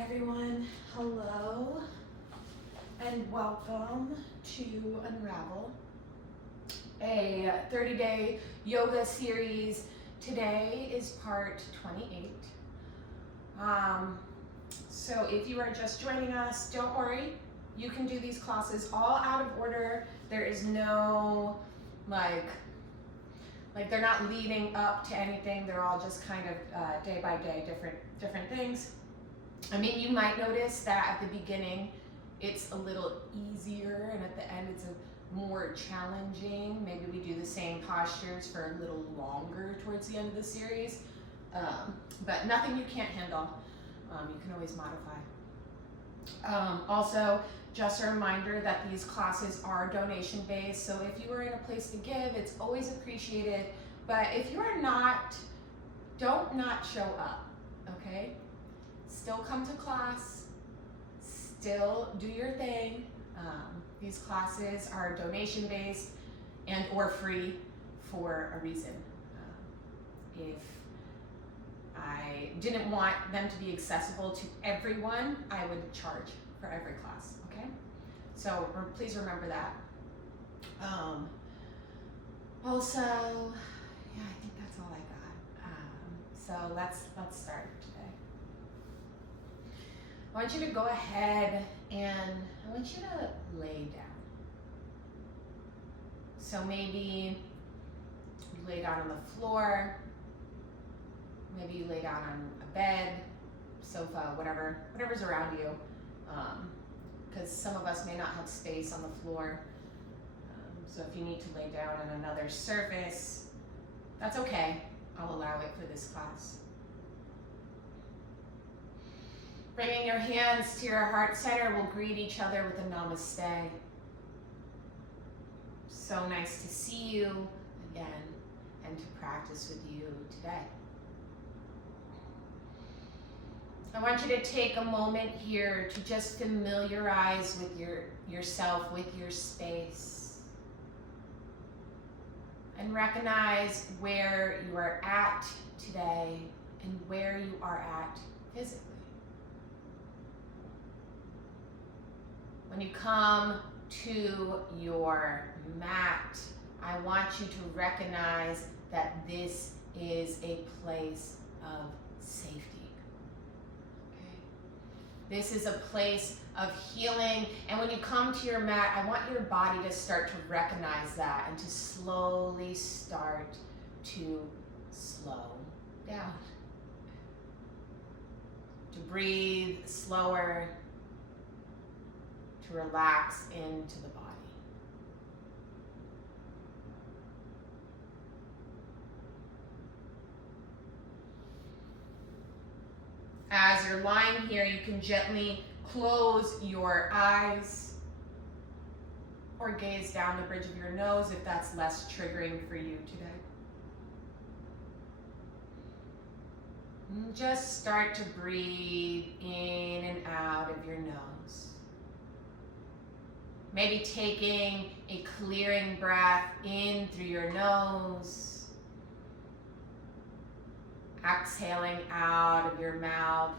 everyone, hello and welcome to Unravel, a 30-day yoga series. Today is part 28. So if you are just joining us, don't worry, you can do these classes all out of order. There is no like they're not leading up to anything. They're all just kind of day by day different things. I mean, you might notice that at the beginning it's a little easier and at the end it's more challenging. Maybe we do the same postures for a little longer towards the end of the series, but nothing you can't handle. You can always modify. Also, just a reminder that these classes are donation based, so if you are in a place to give, it's always appreciated. But if you are not, don't not show up, okay? Still come to class, still do your thing. These classes are donation based and or free for a reason. If I didn't want them to be accessible to everyone, I would charge for every class, okay? So please remember that. Also, yeah, I think that's all I got. So let's start today. I want you to go ahead and I want you to lay down. So maybe you lay down on the floor, maybe you lay down on a bed, sofa, whatever's around you, because some of us may not have space on the floor. So if you need to lay down on another surface, that's okay. I'll allow it for this class. Bringing your hands to your heart center, we'll greet each other with a namaste. So nice to see you again and to practice with you today. I want you to take a moment here to just familiarize with yourself, with your space, and recognize where you are at today and where you are at physically. When you come to your mat, I want you to recognize that this is a place of safety. Okay? This is a place of healing, and when you come to your mat, I want your body to start to recognize that and to slowly start to slow down. To breathe slower, to relax into the body. As you're lying here, you can gently close your eyes or gaze down the bridge of your nose if that's less triggering for you today. And just start to breathe in and out of your nose. Maybe taking a clearing breath in through your nose, exhaling out of your mouth,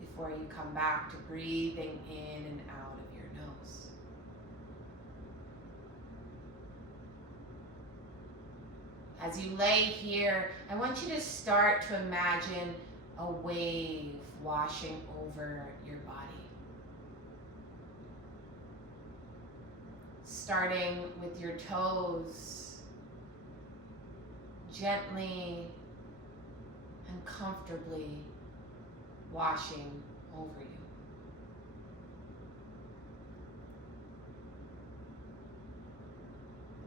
before you come back to breathing in and out of your nose. As you lay here, I want you to start to imagine a wave washing over your body. Starting with your toes, gently and comfortably washing over you.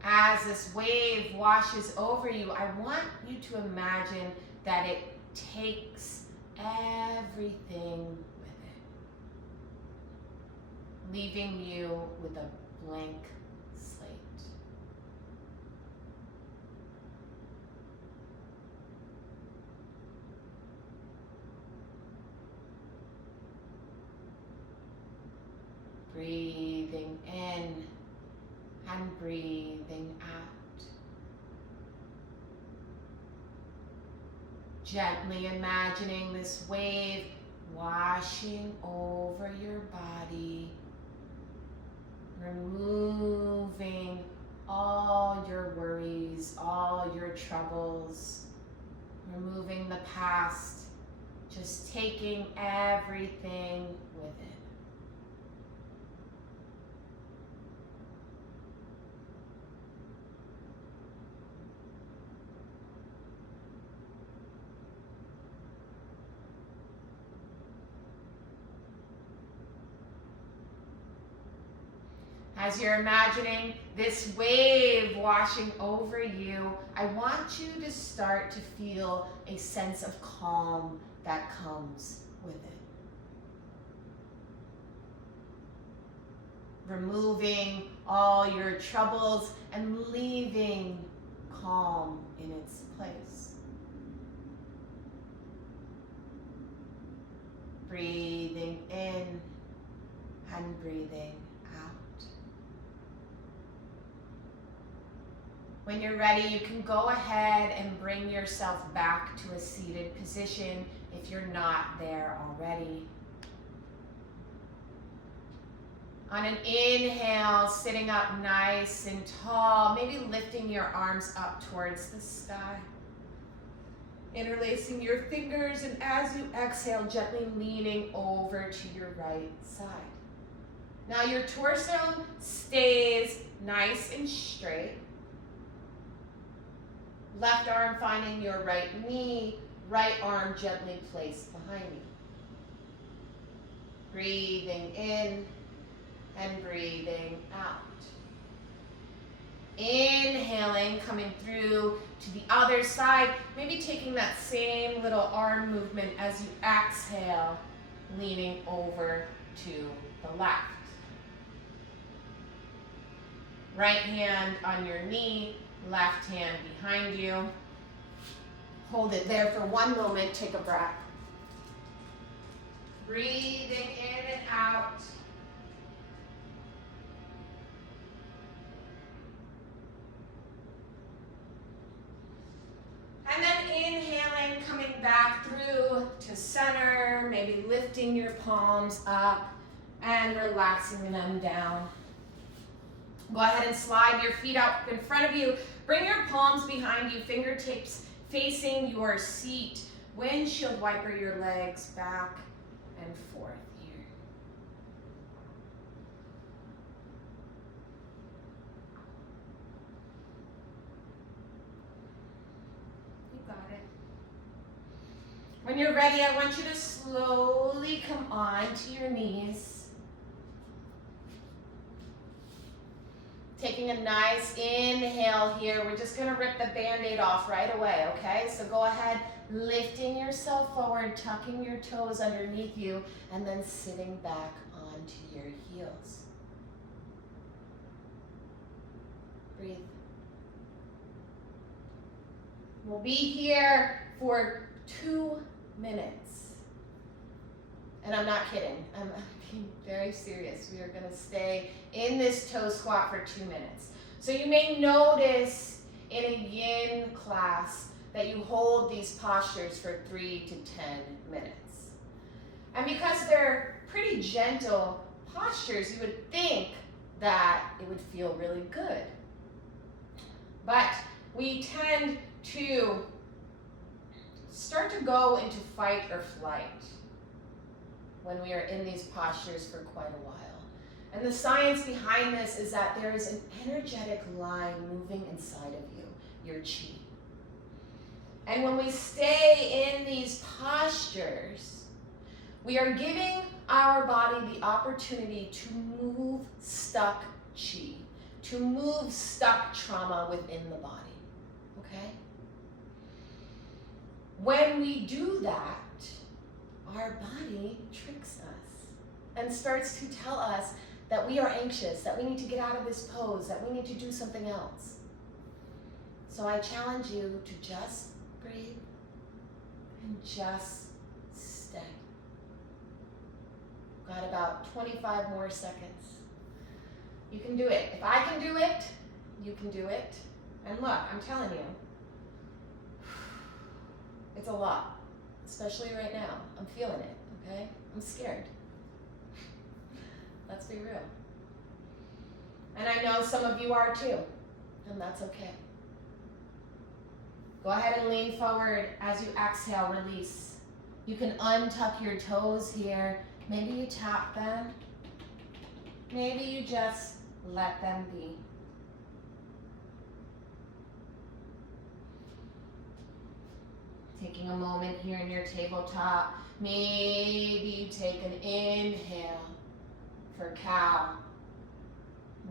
As this wave washes over you, I want you to imagine that it takes everything with it, leaving you with a blank slate. Breathing in and breathing out. Gently imagining this wave washing over your body, removing all your worries, all your troubles, removing the past, just taking everything with it. As you're imagining this wave washing over you, I want you to start to feel a sense of calm that comes with it. Removing all your troubles and leaving calm in its place. Breathing in and breathing out. When you're ready, you can go ahead and bring yourself back to a seated position if you're not there already. On an inhale, sitting up nice and tall, maybe lifting your arms up towards the sky. Interlacing your fingers, and as you exhale, gently leaning over to your right side. Now your torso stays nice and straight. Left arm finding your right knee, right arm gently placed behind you. Breathing in and breathing out. Inhaling, coming through to the other side, maybe taking that same little arm movement as you exhale, leaning over to the left. Right hand on your knee, left hand behind you. Hold it there for one moment, take a breath. Breathing in and out. And then inhaling, coming back through to center, maybe lifting your palms up and relaxing them down. Go ahead and slide your feet out in front of you. Bring your palms behind you, fingertips facing your seat. Windshield wiper your legs back and forth here. You got it. When you're ready, I want you to slowly come on to your knees. Taking a nice inhale here. We're just gonna rip the Band-Aid off right away, okay? So go ahead, lifting yourself forward, tucking your toes underneath you, and then sitting back onto your heels. Breathe. We'll be here for 2 minutes. And I'm not kidding. I'm being very serious. We are going to stay in this toe squat for 2 minutes. So you may notice in a yin class that you hold these postures for 3 to 10 minutes. And because they're pretty gentle postures, you would think that it would feel really good. But we tend to start to go into fight or flight when we are in these postures for quite a while. And the science behind this is that there is an energetic line moving inside of you, your chi. And when we stay in these postures, we are giving our body the opportunity to move stuck chi, to move stuck trauma within the body, okay? When we do that, our body tricks us and starts to tell us that we are anxious, that we need to get out of this pose, that we need to do something else. So I challenge you to just breathe and just stay. Got about 25 more seconds. You can do it. If I can do it, you can do it. And look, I'm telling you, It's a lot, especially right now. I'm feeling it, okay? I'm scared. Let's be real. And I know some of you are too, and that's okay. Go ahead and lean forward as you exhale, release. You can untuck your toes here. Maybe you tap them. Maybe you just let them be. Taking a moment here in your tabletop. Maybe you take an inhale for cow.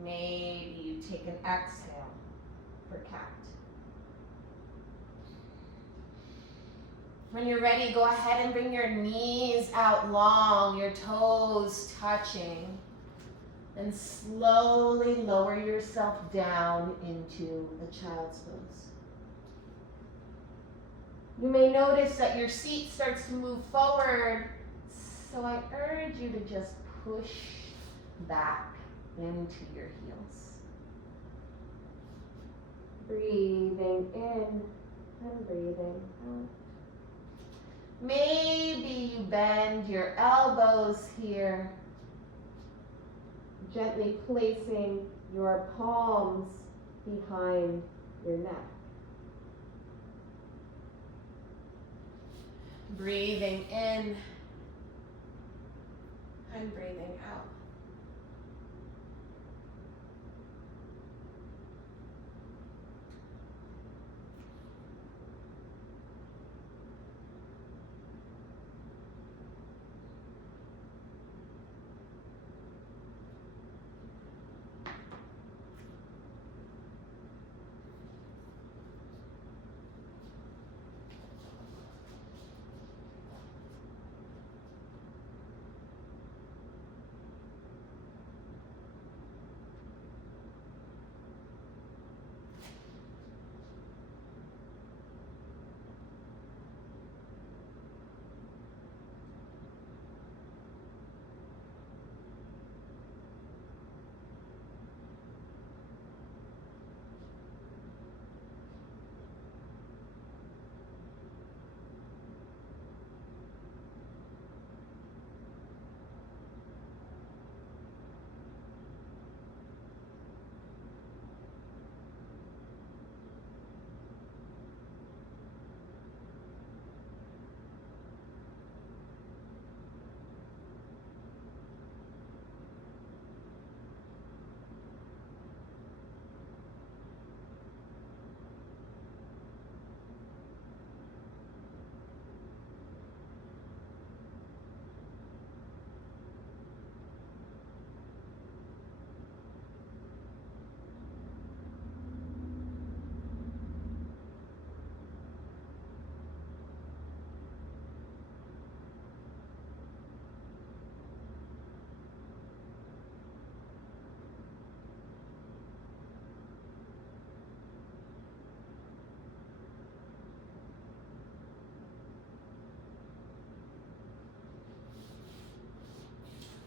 Maybe you take an exhale for cat. When you're ready, go ahead and bring your knees out long, your toes touching, and slowly lower yourself down into the child's pose. You may notice that your seat starts to move forward, so I urge you to just push back into your heels. Breathing in and breathing out. Maybe you bend your elbows here, gently placing your palms behind your neck. Breathing in and breathing out.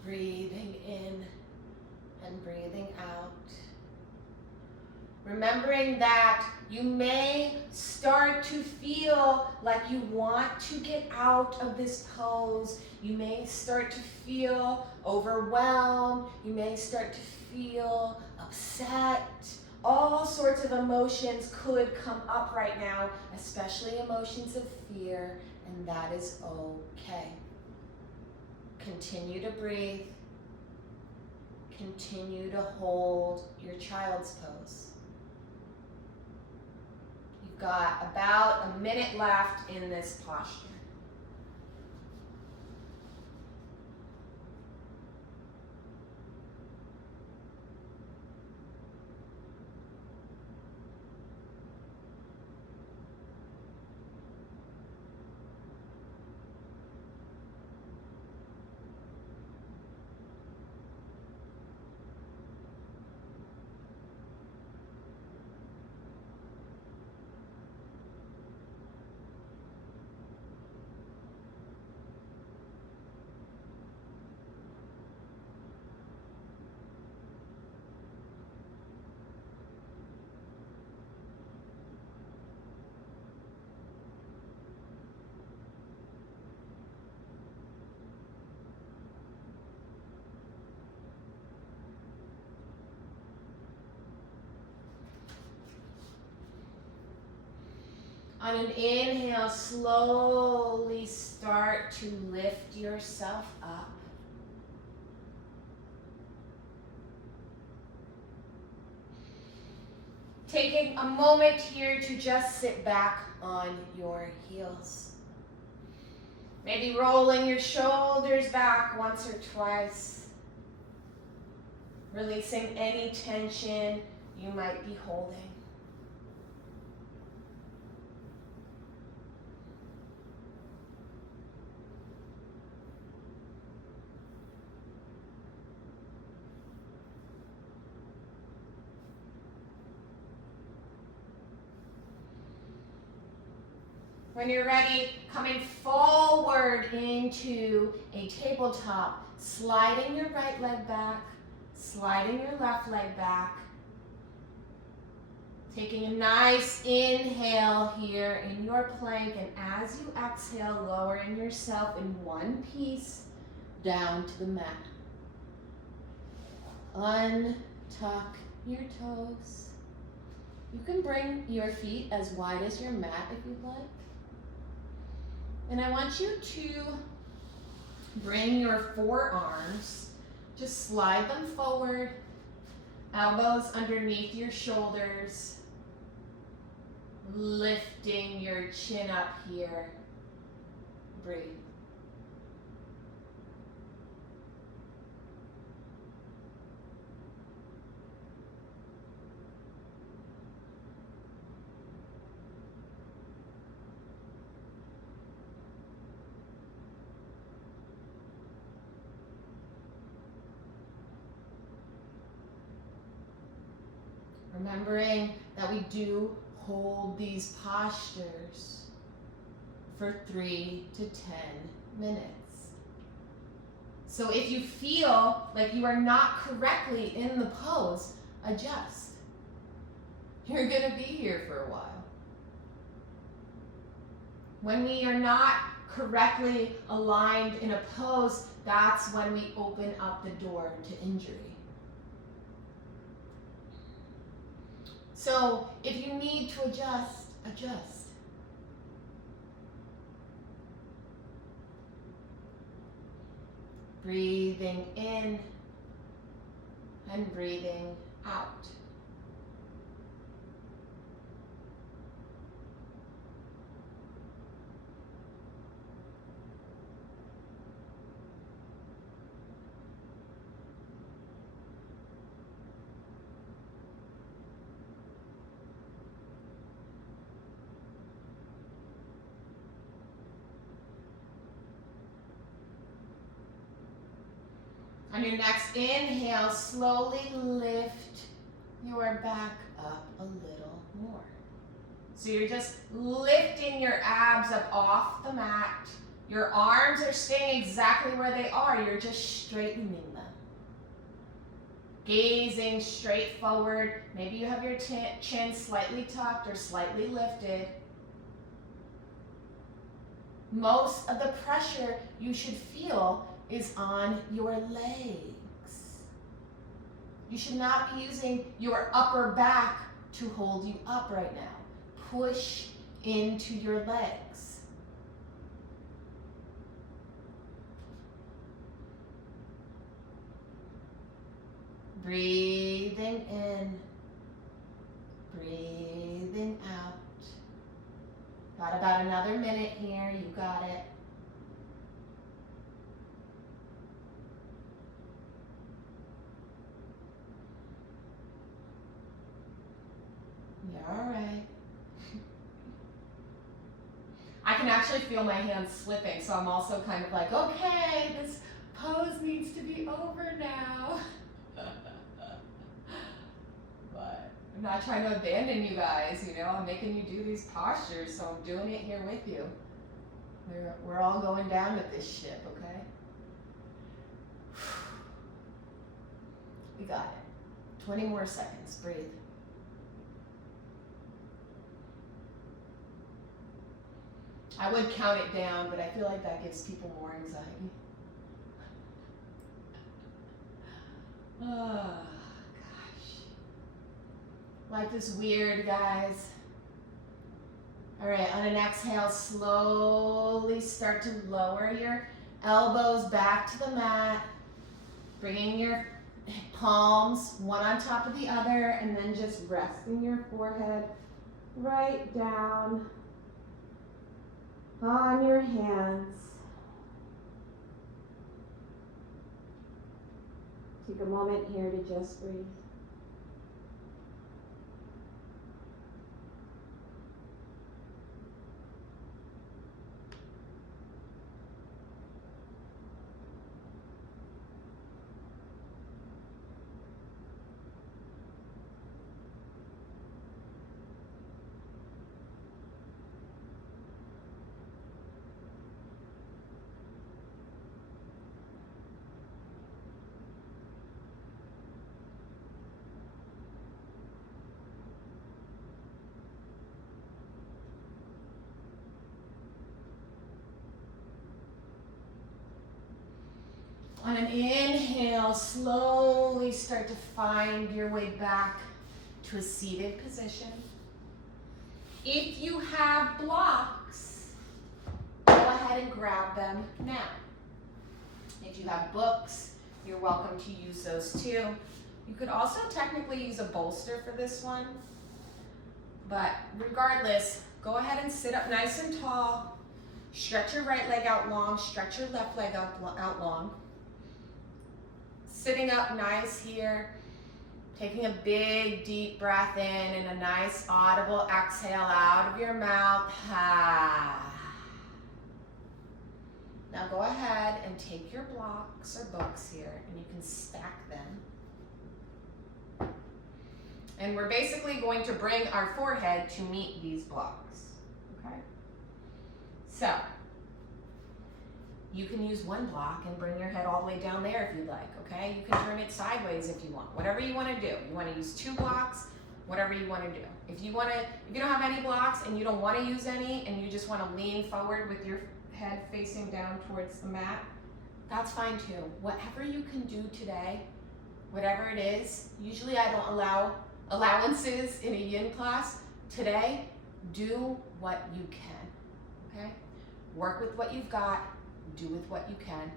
Breathing in and breathing out. Remembering that you may start to feel like you want to get out of this pose. You may start to feel overwhelmed. You may start to feel upset. All sorts of emotions could come up right now, especially emotions of fear, and that is okay. Continue to breathe. Continue to hold your child's pose. You've got about a minute left in this posture. On an inhale, slowly start to lift yourself up. Taking a moment here to just sit back on your heels. Maybe rolling your shoulders back once or twice. Releasing any tension you might be holding. When you're ready, coming forward into a tabletop, sliding your right leg back, sliding your left leg back. Taking a nice inhale here in your plank, and as you exhale, lowering yourself in one piece down to the mat. Untuck your toes. You can bring your feet as wide as your mat if you'd like. And I want you to bring your forearms, just slide them forward, elbows underneath your shoulders, lifting your chin up here. Breathe. Remembering that we do hold these postures for 3 to 10 minutes. So if you feel like you are not correctly in the pose, adjust. You're going to be here for a while. When we are not correctly aligned in a pose, that's when we open up the door to injury. So if you need to adjust, adjust. Breathing in and breathing out. On your next inhale, slowly lift your back up a little more. So you're just lifting your abs up off the mat. Your arms are staying exactly where they are. You're just straightening them. Gazing straight forward. Maybe you have your chin slightly tucked or slightly lifted. Most of the pressure you should feel is on your legs. You should not be using your upper back to hold you up right now. Push into your legs. Breathing in, breathing out. Got about another minute here, you got it. You're all right. I can actually feel my hands slipping, so I'm also kind of like, okay, this pose needs to be over now. But I'm not trying to abandon you guys, you know, I'm making you do these postures, so I'm doing it here with you. We're all going down with this ship, okay? We got it. 20 more seconds, breathe. I would count it down, but I feel like that gives people more anxiety. Oh, gosh. Life is weird, guys. All right, on an exhale, slowly start to lower your elbows back to the mat, bringing your palms one on top of the other, and then just resting your forehead right down on your hands. Take a moment here to just breathe. On an inhale, slowly start to find your way back to a seated position. If you have blocks, go ahead and grab them now. If you have books, you're welcome to use those too. You could also technically use a bolster for this one, but regardless, go ahead and sit up nice and tall. Stretch your right leg out long, stretch your left leg out long. Sitting up nice here, taking a big deep breath in and a nice audible exhale out of your mouth. Now go ahead and take your blocks or books here and you can stack them. And we're basically going to bring our forehead to meet these blocks, okay? So, you can use one block and bring your head all the way down there if you'd like, okay? You can turn it sideways if you want, whatever you want to do. You want to use 2 blocks, whatever you want to do. If you don't have any blocks and you don't want to use any and you just want to lean forward with your head facing down towards the mat, that's fine too. Whatever you can do today, whatever it is, usually I don't allow allowances in a yin class. Today, do what you can, okay? Work with what you've got. Do with what you can.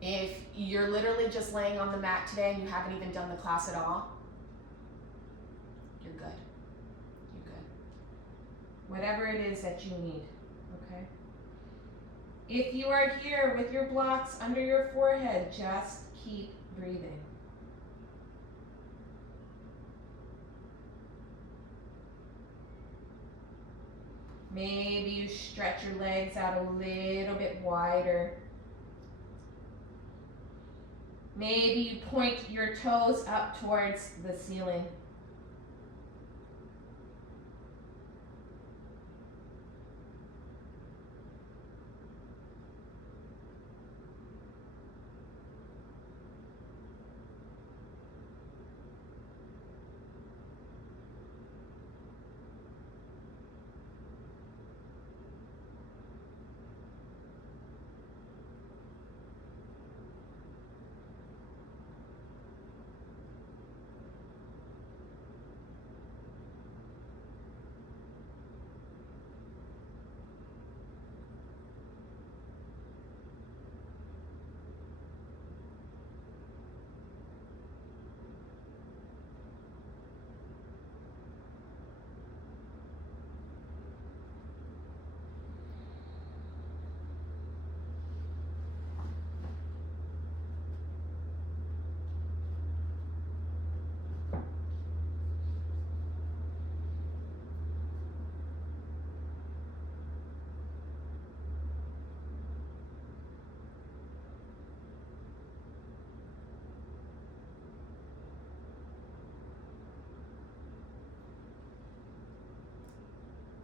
If you're literally just laying on the mat today and you haven't even done the class at all, you're good. You're good. Whatever it is that you need, okay? If you are here with your blocks under your forehead, just keep breathing. Maybe you stretch your legs out a little bit wider. Maybe you point your toes up towards the ceiling.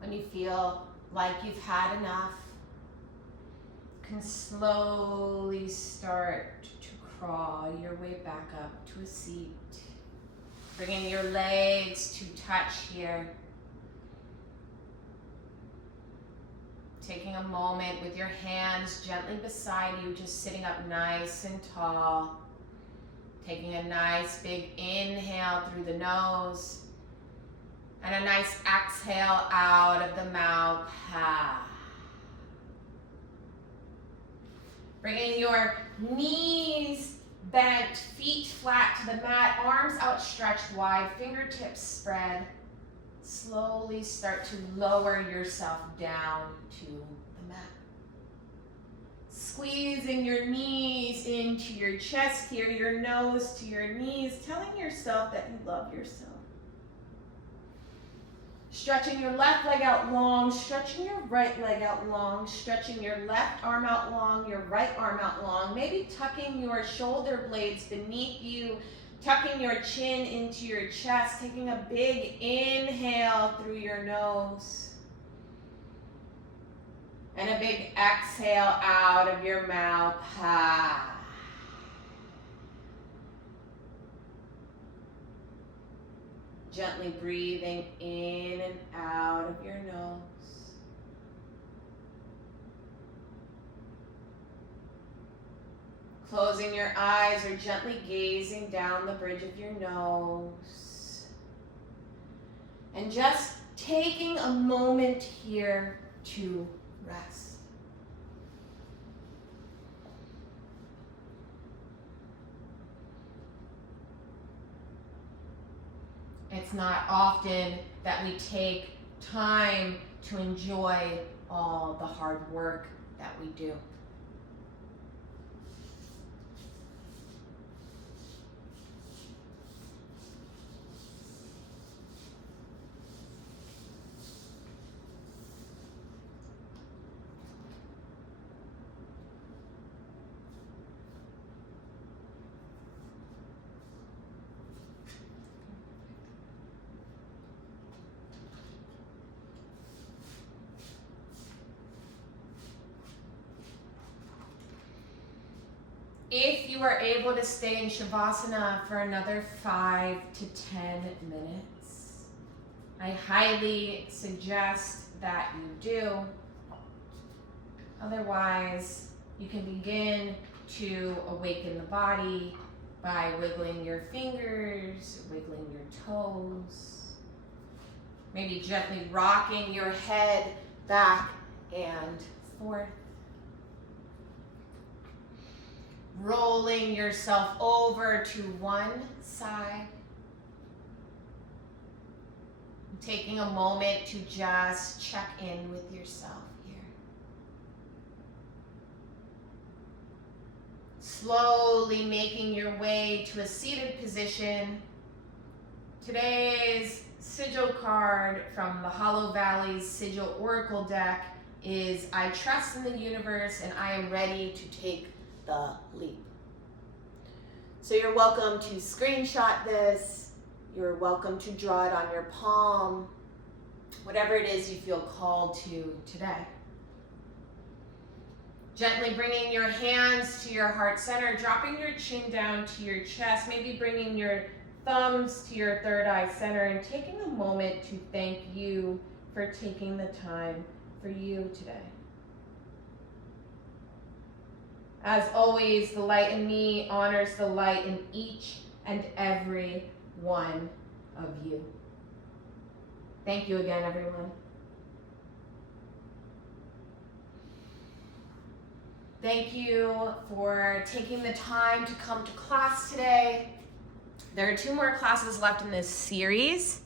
When you feel like you've had enough, you can slowly start to crawl your way back up to a seat. Bringing your legs to touch here. Taking a moment with your hands gently beside you, just sitting up nice and tall. Taking a nice big inhale through the nose. And a nice exhale out of the mouth. Bringing your knees bent, feet flat to the mat, arms outstretched wide, fingertips spread. Slowly start to lower yourself down to the mat. Squeezing your knees into your chest here, your nose to your knees, telling yourself that you love yourself. Stretching your left leg out long, stretching your right leg out long, stretching your left arm out long, your right arm out long, maybe tucking your shoulder blades beneath you, tucking your chin into your chest, taking a big inhale through your nose. And a big exhale out of your mouth. Gently breathing in and out of your nose. Closing your eyes or gently gazing down the bridge of your nose. And just taking a moment here to rest. It's not often that we take time to enjoy all the hard work that we do. If you are able to stay in Shavasana for another 5 to 10 minutes, I highly suggest that you do. Otherwise, you can begin to awaken the body by wiggling your fingers, wiggling your toes, maybe gently rocking your head back and forth. Rolling yourself over to one side. Taking a moment to just check in with yourself here. Slowly making your way to a seated position. Today's Sigil card from the Hollow Valley's Sigil Oracle deck is I trust in the universe and I am ready to take the leap. So you're welcome to screenshot this. You're welcome to draw it on your palm. Whatever it is you feel called to today. Gently bringing your hands to your heart center, dropping your chin down to your chest, maybe bringing your thumbs to your third eye center and taking a moment to thank you for taking the time for you today. As always, the light in me honors the light in each and every one of you. Thank you again, everyone. Thank you for taking the time to come to class today. There are 2 more classes left in this series.